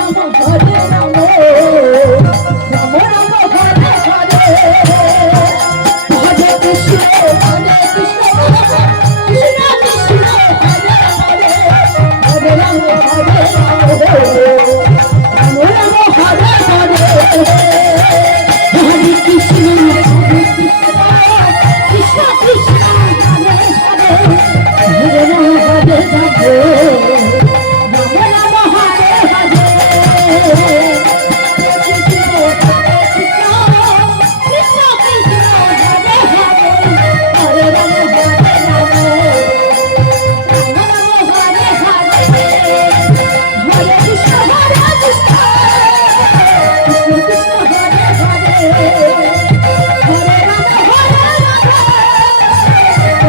নমো